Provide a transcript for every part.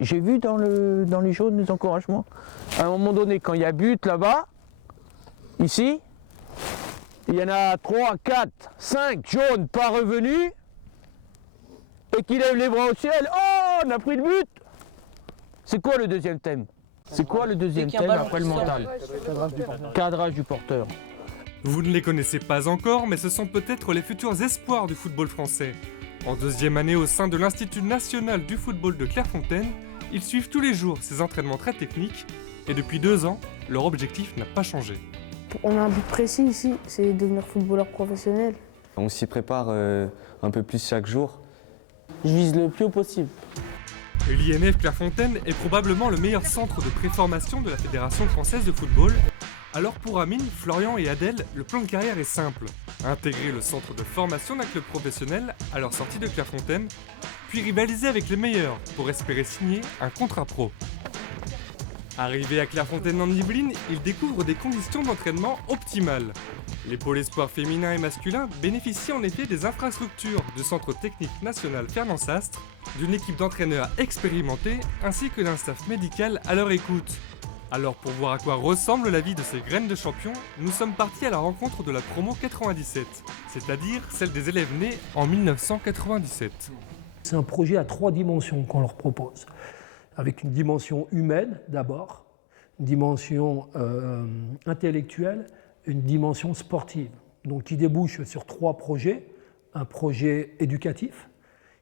J'ai vu dans les jaunes les encouragements. À un moment donné, quand il y a but là-bas, ici, il y en a 3, 4, 5 jaunes pas revenus et qui lèvent les bras au ciel. Oh, on a pris le but! C'est quoi le deuxième thème? C'est quoi le deuxième thème après le mental? Cadrage du porteur. Vous ne les connaissez pas encore, mais ce sont peut-être les futurs espoirs du football français. En deuxième année au sein de l'Institut national du football de Clairefontaine, ils suivent tous les jours ces entraînements très techniques et depuis 2 ans, leur objectif n'a pas changé. On a un but précis ici, c'est devenir footballeur professionnel. On s'y prépare un peu plus chaque jour. Je vise le plus haut possible. L'INF Clairefontaine est probablement le meilleur centre de préformation de la Fédération française de football. Alors pour Amine, Florian et Adèle, le plan de carrière est simple. Intégrer le centre de formation d'un club professionnel à leur sortie de Clairefontaine, puis rivaliser avec les meilleurs pour espérer signer un contrat pro. Arrivé à Clairefontaine en Yvelines, ils découvrent des conditions d'entraînement optimales. Les pôles espoirs féminins et masculins bénéficient en effet des infrastructures du Centre technique national Fernand Sastre, d'une équipe d'entraîneurs expérimentés ainsi que d'un staff médical à leur écoute. Alors pour voir à quoi ressemble la vie de ces graines de champions, nous sommes partis à la rencontre de la promo 97, c'est-à-dire celle des élèves nés en 1997. C'est un projet à 3 dimensions qu'on leur propose, avec une dimension humaine d'abord, une dimension intellectuelle, une dimension sportive. Donc qui débouche sur 3 projets, un projet éducatif.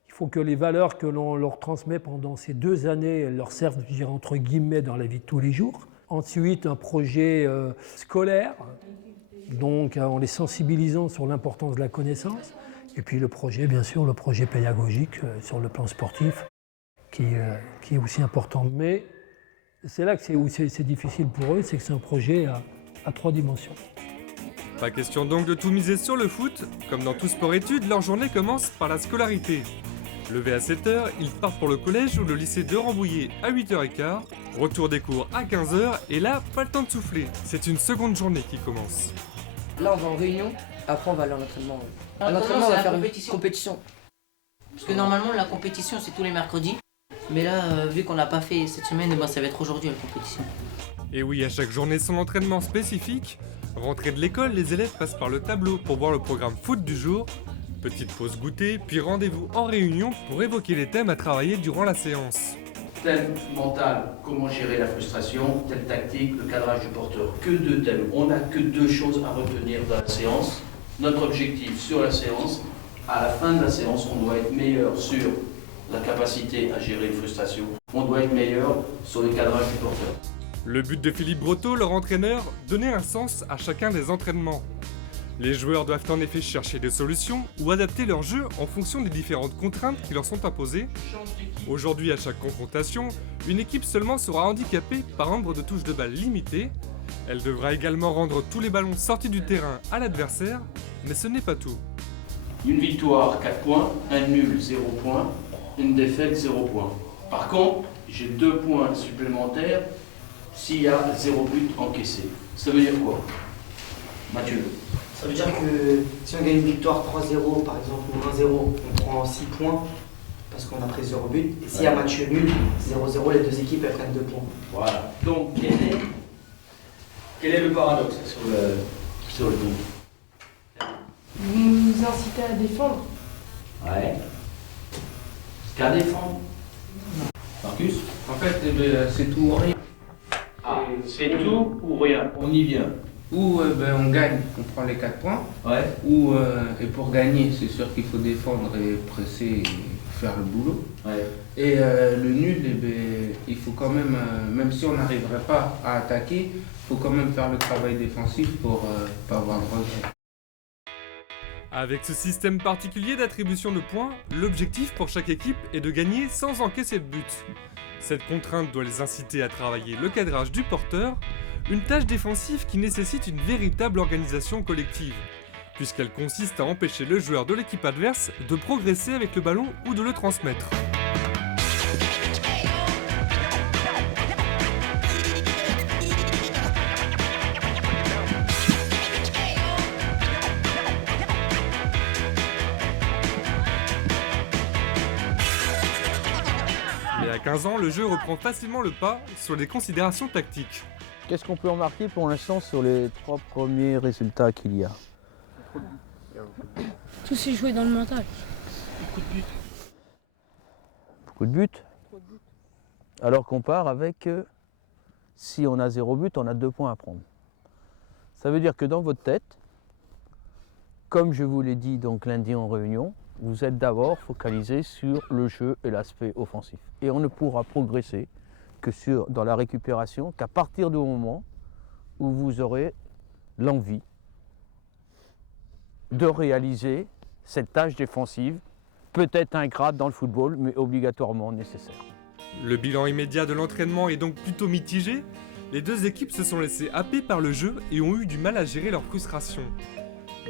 Il faut que les valeurs que l'on leur transmet pendant ces 2 années leur servent, je dirais, entre guillemets, dans la vie de tous les jours. Ensuite, un projet scolaire, donc en les sensibilisant sur l'importance de la connaissance. Et puis le projet, bien sûr, le projet pédagogique sur le plan sportif, qui est aussi important. Mais c'est là où c'est difficile pour eux, c'est que c'est un projet à 3 dimensions. Pas question donc de tout miser sur le foot. Comme dans tout sport-études, leur journée commence par la scolarité. Levé à 7h, ils partent pour le collège ou le lycée de Rambouillet à 8h15, retour des cours à 15h, et là, pas le temps de souffler. C'est une seconde journée qui commence. Là, on va en réunion, après on va aller en entraînement. En entraînement, on va faire une compétition. Parce que normalement, la compétition, c'est tous les mercredis. Mais là, vu qu'on n'a pas fait cette semaine, ça va être aujourd'hui la compétition. Et oui, à chaque journée, son entraînement spécifique. Rentrée de l'école, les élèves passent par le tableau pour voir le programme foot du jour. Petite pause goûter, puis rendez-vous en réunion pour évoquer les thèmes à travailler durant la séance. Thème mental, comment gérer la frustration, thème tactique, le cadrage du porteur. Que 2 thèmes, on n'a que 2 choses à retenir dans la séance. Notre objectif sur la séance, à la fin de la séance, on doit être meilleur sur la capacité à gérer une frustration. On doit être meilleur sur le cadrage du porteur. Le but de Philippe Breteau, leur entraîneur, donner un sens à chacun des entraînements. Les joueurs doivent en effet chercher des solutions ou adapter leur jeu en fonction des différentes contraintes qui leur sont imposées. Aujourd'hui, à chaque confrontation, une équipe seulement sera handicapée par nombre de touches de balle limitées. Elle devra également rendre tous les ballons sortis du terrain à l'adversaire, mais ce n'est pas tout. Une victoire, 4 points, un nul, 0 points, une défaite, 0 points. Par contre, j'ai 2 points supplémentaires s'il y a 0 but encaissé. Ça veut dire quoi, Mathieu? Ça veut dire que si on gagne une victoire 3-0 par exemple ou 1-0, on prend 6 points parce qu'on a pris 0 but. Et s'il y a match nul, 0-0, les 2 équipes elles prennent 2 points. Voilà. Donc quel est le paradoxe sur le coup? Vous nous incitez à défendre. Ouais. Qu'à défendre. Marcus? En fait, c'est tout ou rien. Ah, c'est tout ou rien? On y vient. Ou on gagne, on prend les 4 points. Ouais. Ou et pour gagner, c'est sûr qu'il faut défendre et presser et faire le boulot. Ouais. Et le nul, il faut quand même, même si on n'arriverait pas à attaquer, il faut quand même faire le travail défensif pour pas avoir de regrets. Avec ce système particulier d'attribution de points, l'objectif pour chaque équipe est de gagner sans encaisser de but. Cette contrainte doit les inciter à travailler le cadrage du porteur, une tâche défensive qui nécessite une véritable organisation collective, puisqu'elle consiste à empêcher le joueur de l'équipe adverse de progresser avec le ballon ou de le transmettre. À 15 ans, le jeu reprend facilement le pas sur les considérations tactiques. Qu'est-ce qu'on peut remarquer pour l'instant sur les 3 premiers résultats qu'il y a? Tout s'est joué dans le mental. Beaucoup de buts. Alors qu'on part avec, si on a 0 but, on a 2 points à prendre. Ça veut dire que dans votre tête, comme je vous l'ai dit donc lundi en réunion, vous êtes d'abord focalisé sur le jeu et l'aspect offensif. Et on ne pourra progresser que dans la récupération, qu'à partir du moment où vous aurez l'envie de réaliser cette tâche défensive, peut-être ingrate dans le football, mais obligatoirement nécessaire. Le bilan immédiat de l'entraînement est donc plutôt mitigé. Les deux équipes se sont laissées happer par le jeu et ont eu du mal à gérer leur frustration.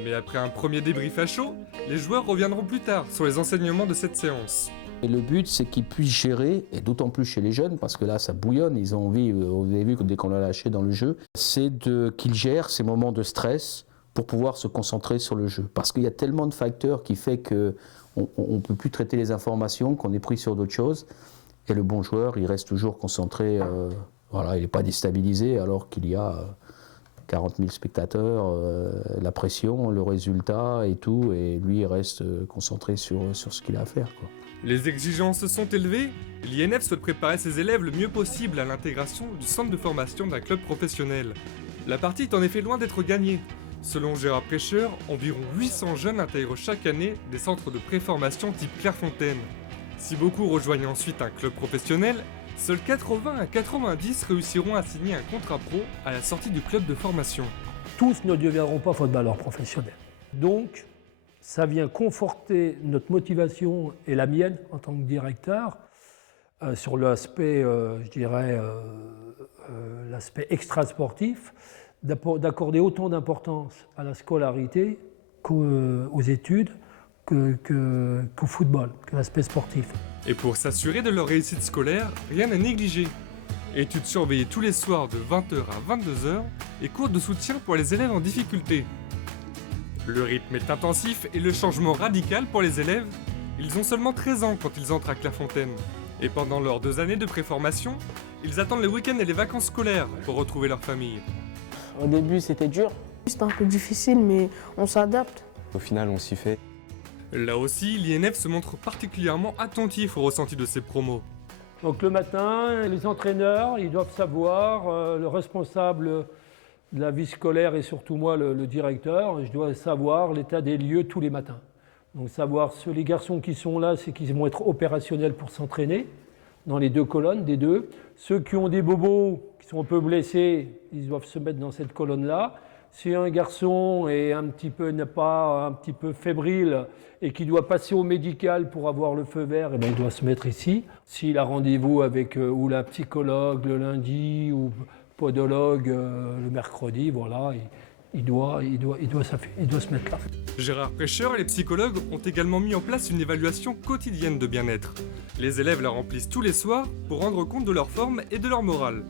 Mais après un premier débrief à chaud, les joueurs reviendront plus tard sur les enseignements de cette séance. Et le but, c'est qu'ils puissent gérer, et d'autant plus chez les jeunes, parce que là, ça bouillonne, ils ont envie, vous avez vu que dès qu'on l'a lâché dans le jeu, c'est qu'ils gèrent ces moments de stress pour pouvoir se concentrer sur le jeu. Parce qu'il y a tellement de facteurs qui fait qu'on ne peut plus traiter les informations, qu'on est pris sur d'autres choses. Et le bon joueur, il reste toujours concentré, voilà, il n'est pas déstabilisé alors qu'il y a 40 000 spectateurs, la pression, le résultat et tout, et lui il reste concentré sur ce qu'il a à faire, quoi. Les exigences sont élevées. L'INF souhaite préparer ses élèves le mieux possible à l'intégration du centre de formation d'un club professionnel. La partie est en effet loin d'être gagnée. Selon Gérard Prêcheur, environ 800 jeunes intègrent chaque année des centres de préformation type Clairefontaine. Si beaucoup rejoignent ensuite un club professionnel, seuls 80 à 90 réussiront à signer un contrat pro à la sortie du club de formation. Tous ne deviendront pas footballeurs professionnels. Donc, ça vient conforter notre motivation et la mienne en tant que directeur sur l'aspect, je dirais, l'aspect extrasportif, d'accorder autant d'importance à la scolarité qu'aux études, qu'au football, que l'aspect sportif. Et pour s'assurer de leur réussite scolaire, rien n'est négligé. Études surveillées tous les soirs de 20h à 22h et cours de soutien pour les élèves en difficulté. Le rythme est intensif et le changement radical pour les élèves. Ils ont seulement 13 ans quand ils entrent à Clairefontaine. Et pendant leurs 2 années de préformation, ils attendent les week-ends et les vacances scolaires pour retrouver leur famille. Au début, c'était dur. C'était un peu difficile, mais on s'adapte. Au final, on s'y fait. Là aussi, l'INF se montre particulièrement attentif au ressenti de ses promos. Donc le matin, les entraîneurs, ils doivent savoir, le responsable de la vie scolaire et surtout moi, le directeur, je dois savoir l'état des lieux tous les matins. Donc savoir, les garçons qui sont là, c'est qu'ils vont être opérationnels pour s'entraîner dans les 2 colonnes, des 2. Ceux qui ont des bobos, qui sont un peu blessés, ils doivent se mettre dans cette colonne-là. Si un garçon est n'est pas un petit peu fébrile et qui doit passer au médical pour avoir le feu vert, eh bien, il doit se mettre ici. S'il a rendez-vous avec ou la psychologue le lundi ou podologue le mercredi, voilà, il doit se mettre là. Gérard Prêcheur et les psychologues ont également mis en place une évaluation quotidienne de bien-être. Les élèves la remplissent tous les soirs pour rendre compte de leur forme et de leur morale.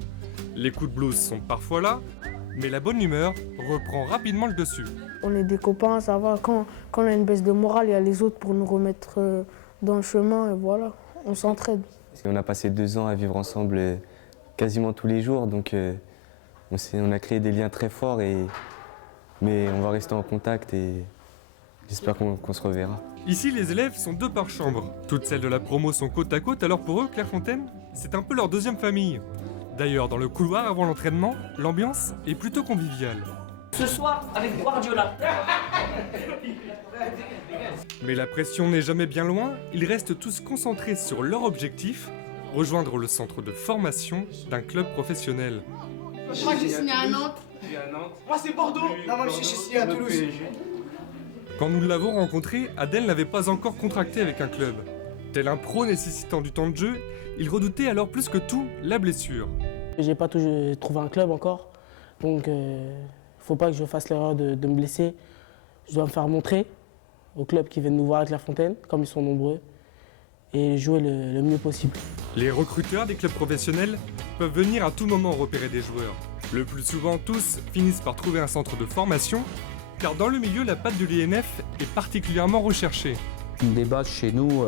Les coups de blues sont parfois là, mais la bonne humeur reprend rapidement le dessus. On est des copains, ça va. Quand on a une baisse de morale, il y a les autres pour nous remettre dans le chemin, et voilà, on s'entraide. On a passé 2 ans à vivre ensemble quasiment tous les jours, donc on a créé des liens très forts, mais on va rester en contact et j'espère qu'on se reverra. Ici, les élèves sont 2 par chambre. Toutes celles de la promo sont côte à côte, alors pour eux, Clairefontaine, c'est un peu leur deuxième famille. D'ailleurs, dans le couloir avant l'entraînement, l'ambiance est plutôt conviviale. Ce soir, avec Guardiola. Mais la pression n'est jamais bien loin, ils restent tous concentrés sur leur objectif, rejoindre le centre de formation d'un club professionnel. Moi, j'ai signé à Nantes. Moi, c'est Bordeaux. Non, moi, je suis signé à Toulouse. Quand nous l'avons rencontré, Adel n'avait pas encore contracté avec un club. Tel un pro nécessitant du temps de jeu, il redoutait alors plus que tout la blessure. J'ai pas trouvé un club encore, donc faut pas que je fasse l'erreur de me blesser. Je dois me faire montrer aux clubs qui viennent nous voir à Clairefontaine, comme ils sont nombreux, et jouer le mieux possible. Les recruteurs des clubs professionnels peuvent venir à tout moment repérer des joueurs. Le plus souvent, tous finissent par trouver un centre de formation, car dans le milieu, la patte de l'INF est particulièrement recherchée. Une des bases chez nous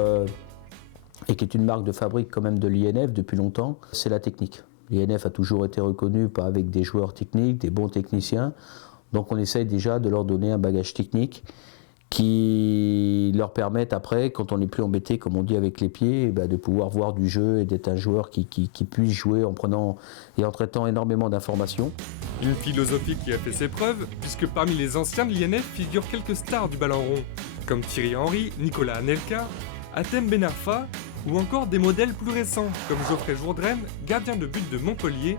et qui est une marque de fabrique quand même de l'INF depuis longtemps, c'est la technique. L'INF a toujours été reconnu avec des joueurs techniques, des bons techniciens, donc on essaye déjà de leur donner un bagage technique qui leur permettent après, quand on n'est plus embêté, comme on dit, avec les pieds, de pouvoir voir du jeu et d'être un joueur qui puisse jouer en prenant et en traitant énormément d'informations. Une philosophie qui a fait ses preuves, puisque parmi les anciens de l'INF figurent quelques stars du ballon rond, comme Thierry Henry, Nicolas Anelka, Hatem Ben Arfa, ou encore des modèles plus récents, comme Geoffrey Jourdain, gardien de but de Montpellier,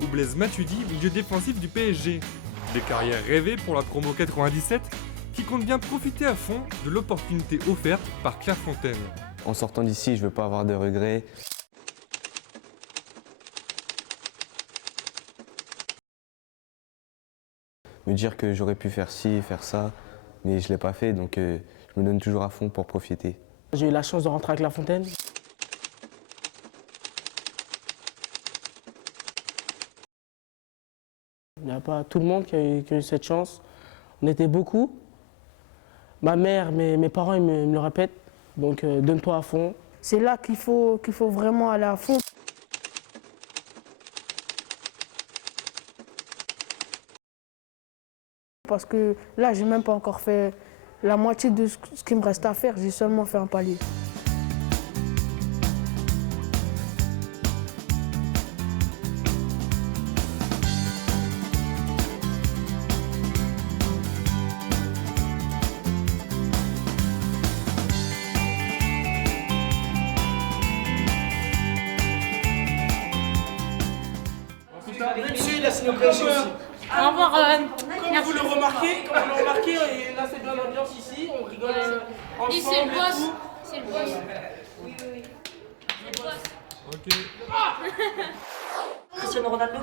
ou Blaise Matuidi, milieu défensif du PSG. Des carrières rêvées pour la promo 97, qui compte bien profiter à fond de l'opportunité offerte par Clairefontaine. En sortant d'ici, je ne veux pas avoir de regrets. Me dire que j'aurais pu faire ci, faire ça, mais je ne l'ai pas fait, donc je me donne toujours à fond pour profiter. J'ai eu la chance de rentrer à Clairefontaine. Il n'y a pas tout le monde qui a eu cette chance. On était beaucoup. Ma mère, mes parents, ils me le répètent. Donc donne-toi à fond. C'est là qu'il faut vraiment aller à fond. Parce que là, j'ai même pas encore fait la moitié de ce qu'il me reste à faire. J'ai seulement fait un palier. Au revoir. Comme vous le remarquez, là c'est bien l'ambiance ici, on rigole ensemble. Ici c'est le boss. C'est le boss. Oui. C'est le boss. Ok. Cristiano Ronaldo.